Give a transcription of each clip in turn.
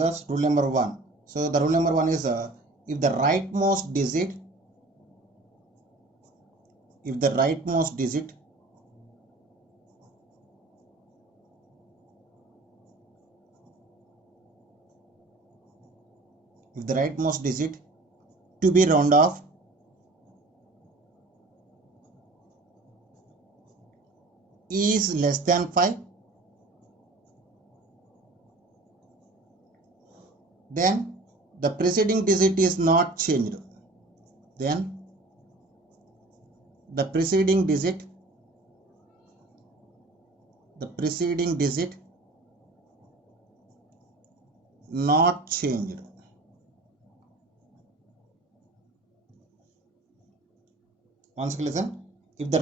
figures, rule number 1. So the rule number 1 is if the rightmost digit if the rightmost digit to be round off is less than 5, then the preceding digit is not changed. Then the preceding digit not changed. Once again listen, if the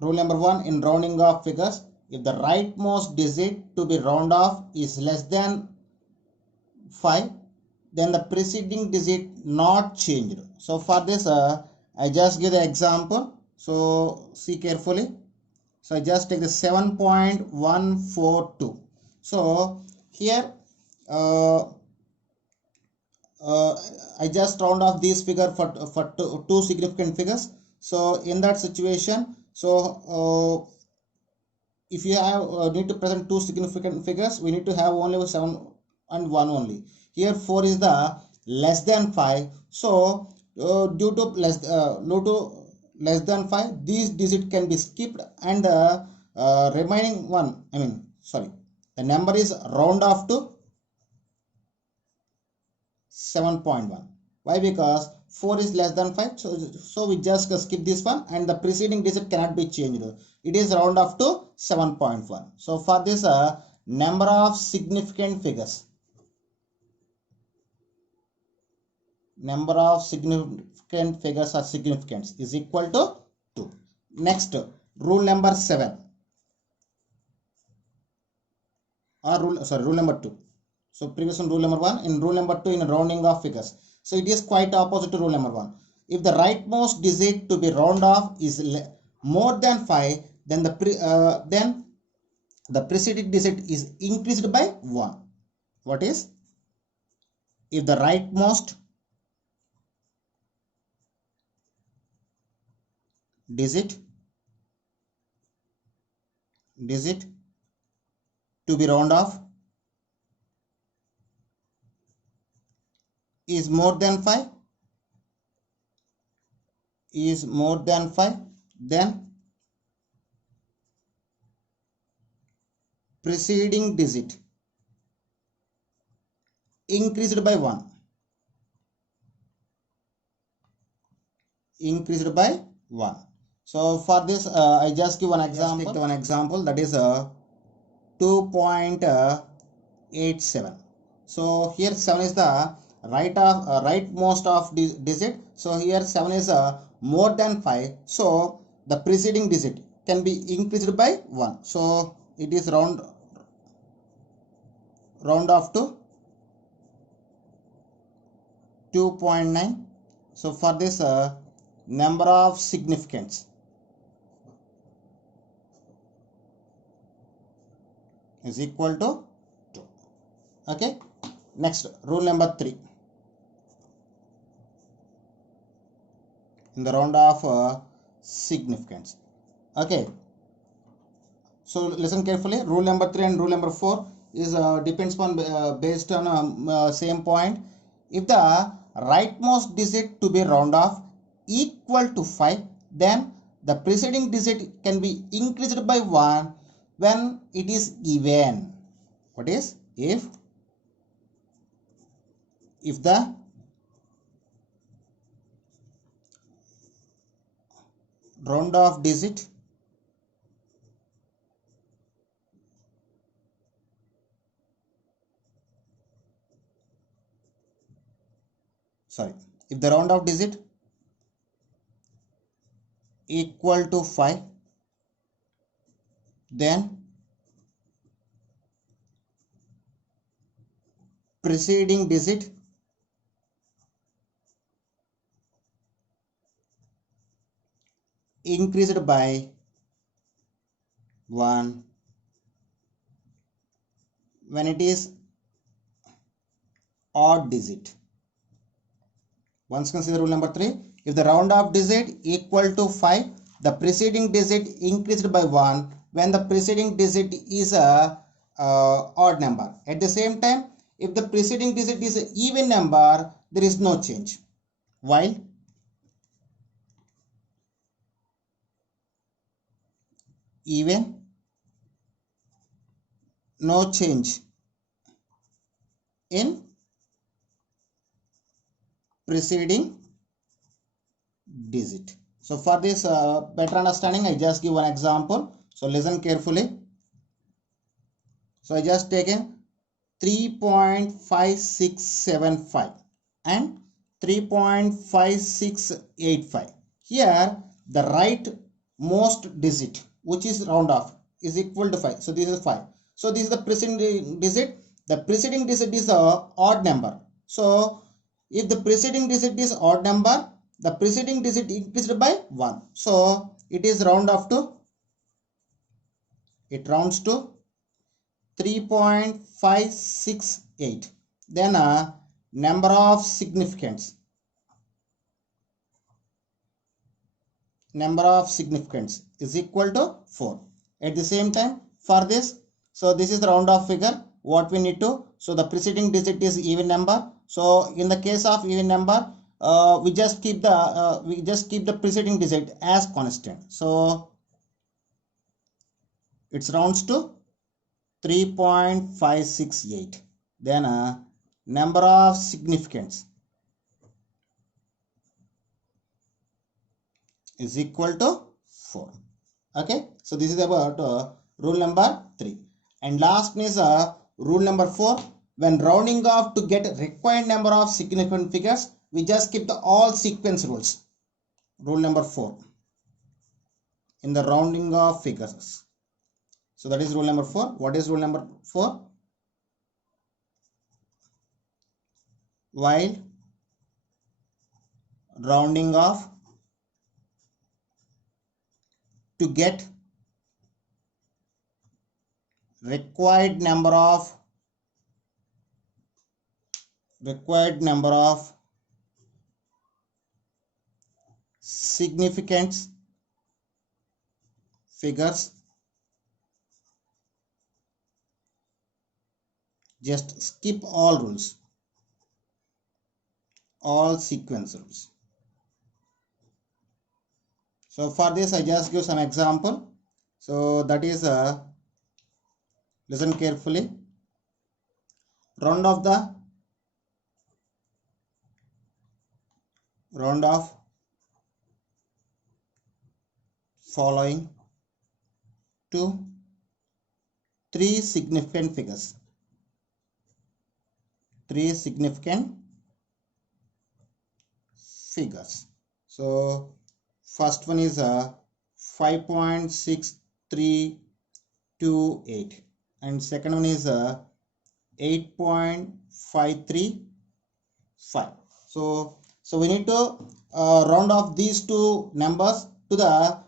rule number 1 in rounding off figures, if the rightmost digit to be round off is less than 5, then the preceding digit not changed. So for this I just give the example, so see carefully. So I just take the 7.142. so here I just round off these figure for two significant figures. So in that situation, so if you have need to present two significant figures, we need to have only 7 and 1 only. Here 4 is the less than 5. So due to less than 5, these digit can be skipped, and the remaining one, the number is round off to 7.1. Why? Because 4 is less than 5, so we just skip this one, and the preceding digit cannot be changed. It is round off to 7.1. So for this number of significant figures, or significance is equal to 2. Next, rule number 7 or rule number 2. So previous one rule number 1, in rule number 2 in rounding off figures. So it is quite opposite to rule number 1. If the rightmost digit to be round off is more than 5, then the preceding digit is increased by 1. What is? If the rightmost digit to be round off is more than 5, then preceding digit increased by 1. So for this I just give one example, that is 2.87. so here 7 is the rightmost of digit. So here 7 is more than 5, so the preceding digit can be increased by 1. So it is round off to 2.9. so for this number of significance is equal to 2. Okay. Next, rule number 3 in the round of significance. Okay, so listen carefully. Rule number 3 and rule number 4 is depends on based on same point. If the rightmost digit to be round off equal to 5, then the preceding digit can be increased by 1 when it is even. What is? If the round off digit if the round off digit equal to 5, then preceding digit increased by 1 when it is odd digit. Once consider rule number 3. If the round off digit equal to 5, the preceding digit increased by 1 when the preceding digit is a odd number. At the same time, if the preceding digit is an even number, there is no change. While even, no change in preceding digit. So for this better understanding, I just give one example. So listen carefully. So I just taken 3.5675 and 3.5685. Here the right most digit, which is round off, is equal to 5. So this is 5. So this is the preceding digit. The preceding digit is a odd number. So if the preceding digit is odd number, the preceding digit increased by 1. So it is round off to, it rounds to 3.568. Then number of significance. Number of significance is equal to 4. At the same time, for this, so this is the round off figure. What we need to, so the preceding digit is even number. So in the case of even number, we just keep the preceding digit as constant. So it rounds to 3.568. Then number of significance is equal to 4. Okay, so this is about rule number 3. And last is rule number 4. When rounding off to get required number of significant figures, we just keep the all sequence rules. Rule number 4 in the rounding of figures. So that is rule number 4. What is rule number 4? While rounding off to get required number of significant figures, just skip all rules, all sequence rules. So for this I just give some example. So that is listen carefully. Round off following to 3 significant figures. 3 significant figures. So first one is 5.6328 and second one is 8.535. So we need to round off these two numbers to the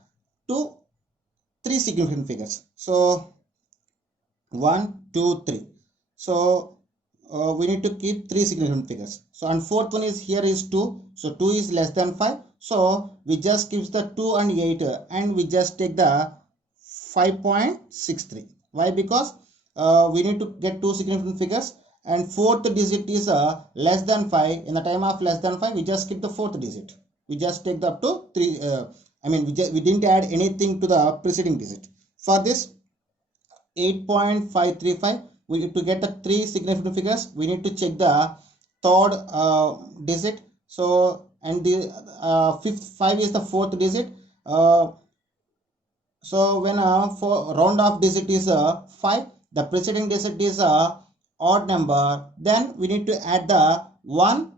3 significant figures. So 1, 2, 3. So we need to keep 3 significant figures. So and fourth one is here is 2. So 2 is less than 5. So we just keep the 2 and 8 and we just take the 5.63. Why? Because we need to get 2 significant figures and fourth digit is less than 5. In the time of less than 5, we just keep the fourth digit. We just take the up to 3. We didn't add anything to the preceding digit. For this 8.535, we need to get the 3 significant figures. We need to check the third digit. So and the 5 is the fourth digit. So when for round off digit is 5, the preceding digit is odd number, then we need to add the 1.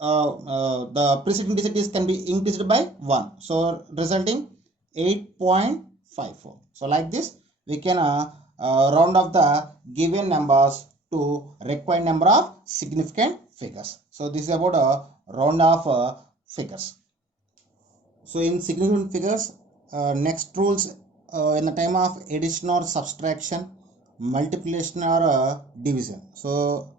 The preceding digit can be increased by 1. So resulting 8.54. So like this we can round off the given numbers to required number of significant figures. So this is about round off figures. So in significant figures, next rules in the time of addition or subtraction, multiplication or division. So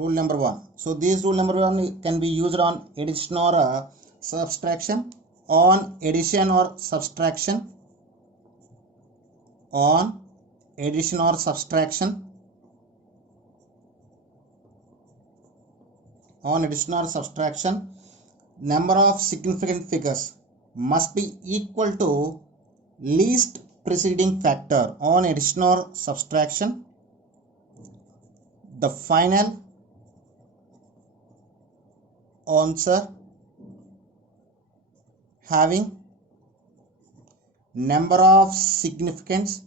rule number 1. So this rule number 1 can be used on addition or subtraction. On addition or subtraction. On addition or subtraction. On addition or subtraction, number of significant figures must be equal to least preceding factor. On addition or subtraction, the final answer having number of significance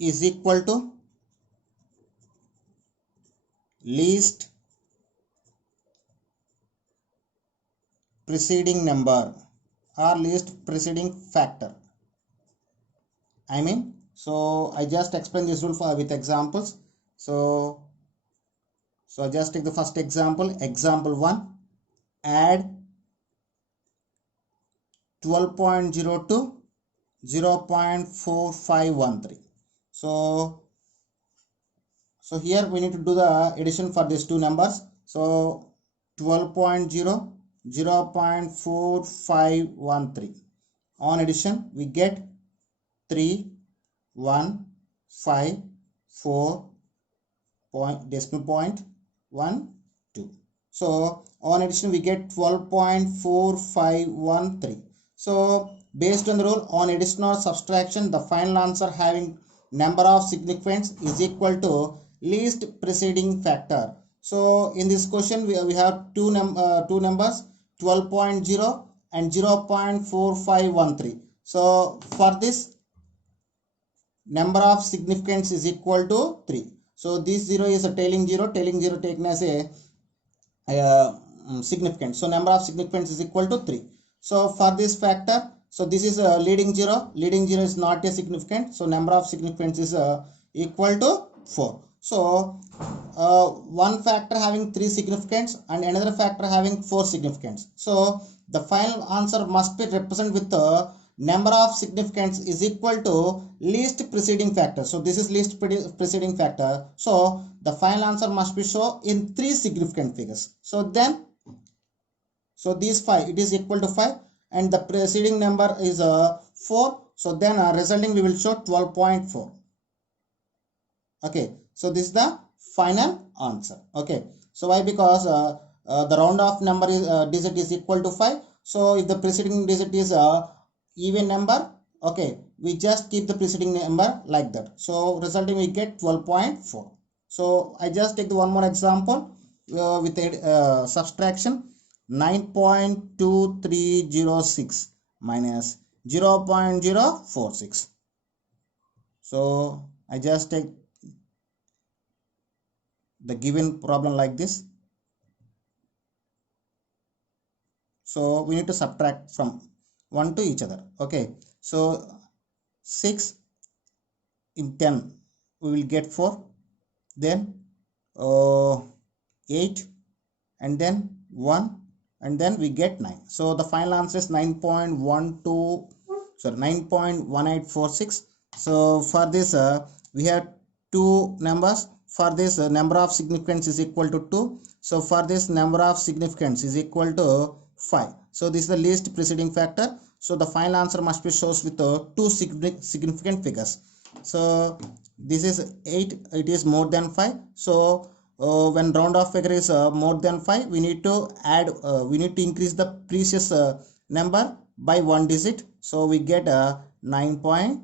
is equal to least preceding number or least preceding factor. So I just explain this rule with examples. So I just take the first example. Example 1. Add 12.0 to 0.4513. So here we need to do the addition for these two numbers. So 12.0, 0.4513. On addition, we get 3, 1, 5, 4, decimal point, 1, 2. So on addition, we get 12.4513. So based on the rule, on addition or subtraction, the final answer having number of significance is equal to least preceding factor. So in this question, we have two numbers, 12.0 and 0.4513. So for this, number of significance is equal to 3. So this 0 is a tailing 0 taken as a significant. So number of significance is equal to 3. So for this factor, so this is a leading 0 is not a significant. So number of significance is equal to 4. So one factor having 3 significance and another factor having 4 significance. So the final answer must be represented with the number of significance is equal to least preceding factor. So this is least preceding factor. So the final answer must be shown in 3 significant figures. So then, so these 5, it is equal to 5 and the preceding number is 4. So then resulting we will show 12.4. Okay, so this is the final answer. Okay, so why? Because the round off number is digit is equal to 5. So if the preceding digit is even number, okay, we just keep the preceding number like that. So resulting we get 12.4. So I just take the one more example with a subtraction. 9.2306 minus 0.046. So I just take the given problem like this. So we need to subtract from one to each other. Okay, so 6 in 10 we will get 4, then 8 and then 1 and then we get 9. So the final answer is 9.1846. So for this we have two numbers. For this number of significance is equal to 2. So for this number of significance is equal to 5. So this is the least preceding factor. So the final answer must be shown with 2 significant figures. So this is 8, it is more than 5. So when round off figure is more than 5, we need to add, we need to increase the previous number by 1 digit. So we get 9.2.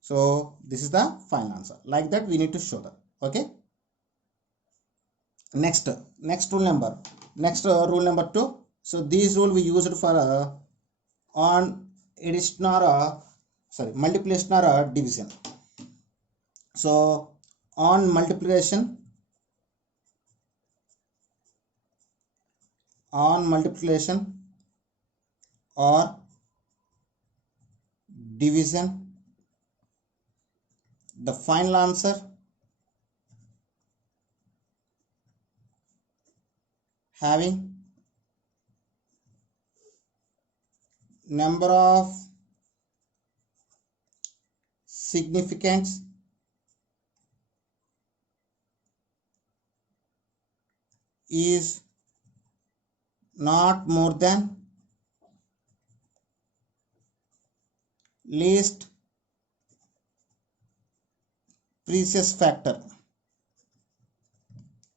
So this is the final answer. Like that we need to show that. Okay. Next rule number. Rule number 2. So this rule we used for on addition or multiplication or division. So on multiplication or division, the final answer having number of significance is not more than least precious factor.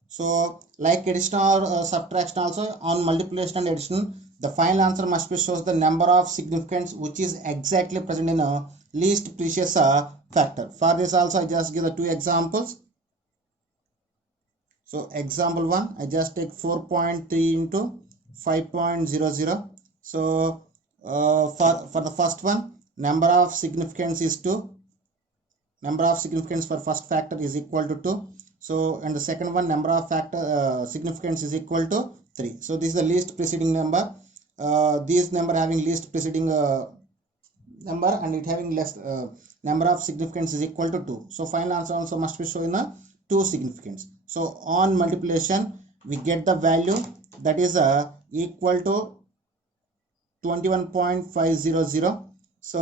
So like addition or subtraction also, on multiplication and addition, the final answer must be shows the number of significance which is exactly present in a least precious factor. For this also I just give the two examples. So example 1, I just take 4.3 into 5.00. So for the first one, number of significance is 2. Number of significance for first factor is equal to 2. So and the second one, number of factor significance is equal to 3. So this is the least preceding number. These number having least preceding number and it having less number of significance is equal to 2. So final answer also must be shown a 2 significance. So on multiplication we get the value that is equal to 21.500. So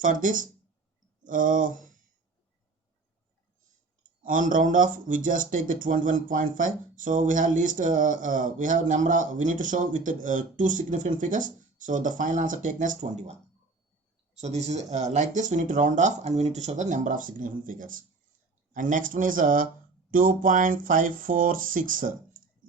for this on round off we just take the 21.5. so we have least we have number of, we need to show with the two significant figures, so the final answer taken as 21. So this is like this we need to round off and we need to show the number of significant figures. And next one is 2.546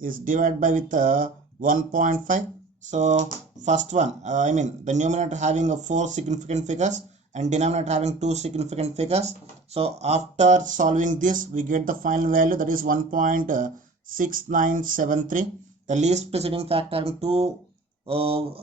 is divided by with 1.5. so first one I mean the numerator having 4 significant figures and denominator having 2 significant figures. So after solving this we get the final value that is 1.6973. the least preceding factor having 2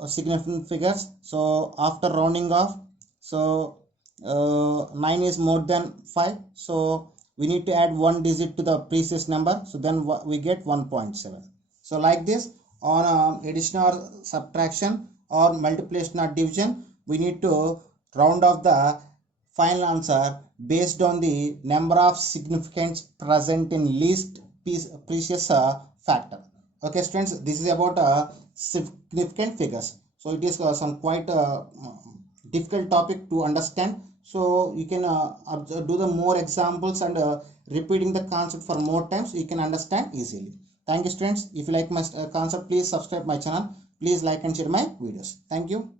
significant figures. So after rounding off, so 9 is more than 5, so we need to add 1 digit to the previous number, so then we get 1.7. so like this on addition or subtraction or multiplication or division we need to round off the final answer based on the number of significance present in least precious factor. Okay students, this is about significant figures. So it is some quite difficult topic to understand, so you can do the more examples and repeating the concept for more times you can understand easily. Thank you students. If you like my concept, please subscribe my channel. Please like and share my videos. Thank you.